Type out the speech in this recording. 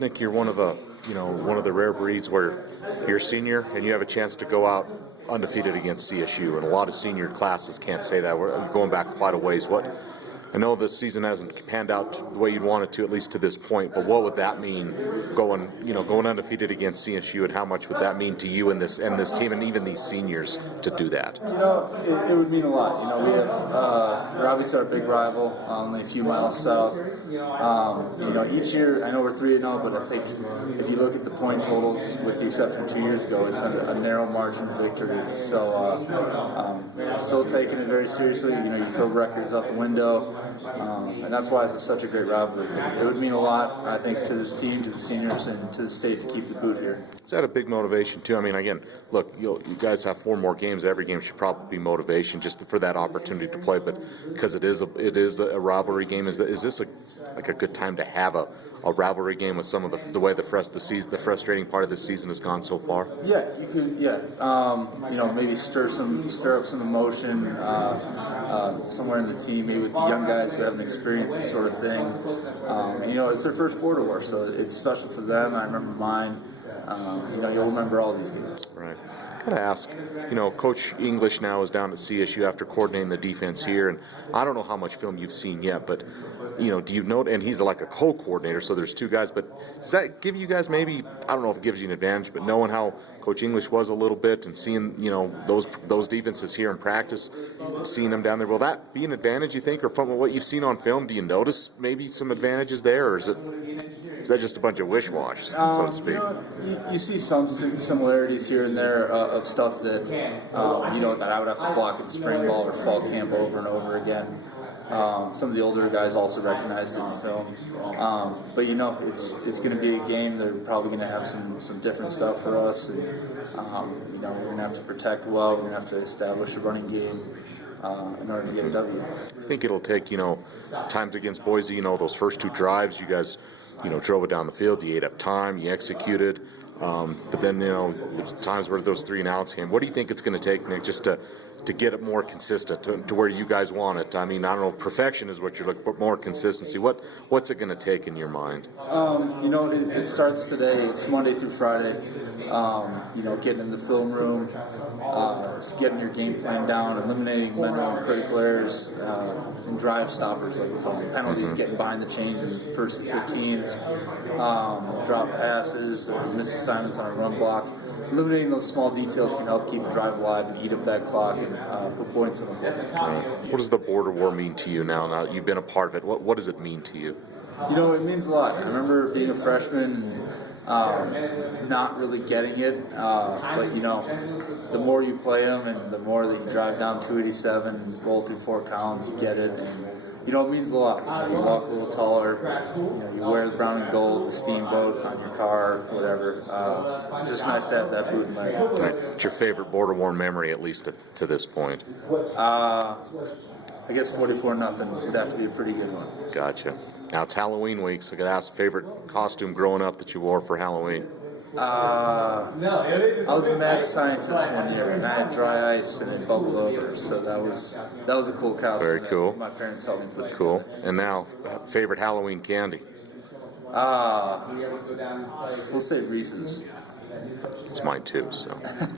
Nick, you're one of the rare breeds where you're a senior and you have a chance to go out undefeated against CSU, and a lot of senior classes can't say that. We're going back quite a ways. I know this season hasn't panned out the way you'd want it to, at least to this point, but what would that mean going undefeated against CSU, and how much would that mean to you and this team and even these seniors to do that? It would mean a lot. We have they're obviously our big rival, only a few miles south. Each year, I know we're 3-0, but I think if you look at the point totals, with the exception of 2 years ago, it's been a narrow margin of victory. So still taking it very seriously. You throw records out the window. And that's why it's such a great rivalry. It would mean a lot, I think, to this team, to the seniors, and to the state to keep the boot here. Is that a big motivation, too? I mean, again, look, you guys have 4 more games. Every game should probably be motivation just for that opportunity to play. But because it is a rivalry game, is this a good time to have a rivalry game with some of the way the frustrating part of the season has gone so far? Yeah, you could. Yeah, maybe stir up some emotion somewhere in the team, maybe with the young guys who haven't experienced this sort of thing. It's their first border war, so it's special for them. I remember mine. You'll remember all these games. Right. Gotta ask, Coach English now is down at CSU after coordinating the defense here, and I don't know how much film you've seen yet, but do you know? And he's like a co-coordinator, so there's 2 guys. But does that give you guys maybe? I don't know if it gives you an advantage, but knowing how Coach English was a little bit and seeing those defenses here in practice, seeing them down there, will that be an advantage, you think, or from what you've seen on film, do you notice maybe some advantages there, or is that just a bunch of wish-wash, so to speak? You see some similarities here and there of stuff that that I would have to block in spring ball or fall camp over and over again. Some of the older guys also recognized it in film. But it's going to be a game. They're probably going to have some different stuff for us, and we're going to have to protect well. We're going to have to establish a running game in order to get a W. I think it'll take times against Boise. Those first 2 drives, you guys drove it down the field. You ate up time. You executed. But then there's times where those 3 and outs came. What do you think it's going to take, Nick, just to get it more consistent to where you guys want it? I mean, I don't know if perfection is what you're looking for, but more consistency. What's it going to take in your mind? It starts today. It's Monday through Friday. Getting in the film room, getting your game plan down, eliminating mental and critical errors, and drive stoppers, like we call them. Penalties, getting behind the chains in the first and 15s, drop passes, missed assignments on a run block. Eliminating those small details can help keep the drive alive and eat up that clock and put points in the board. What does the border war mean to you now? Now you've been a part of it. What does it mean to you? It means a lot. I remember being a freshman and not really getting it, but the more you play them and the more that you drive down 287 and roll through 4 counts, you get it, and it means a lot. You walk a little taller, you wear the brown and gold, the steamboat on your car, whatever. It's just nice to have that boot in there. What's your favorite border war memory, at least to this point? I guess 44-0 would have to be a pretty good one. Gotcha. Now it's Halloween week, so I got to ask, favorite costume growing up that you wore for Halloween? I was a mad scientist one year, and I had dry ice and it bubbled over, so that was a cool costume. Very cool. My parents helped me put together. Cool. And now, favorite Halloween candy? We'll say Reese's. It's mine too, so.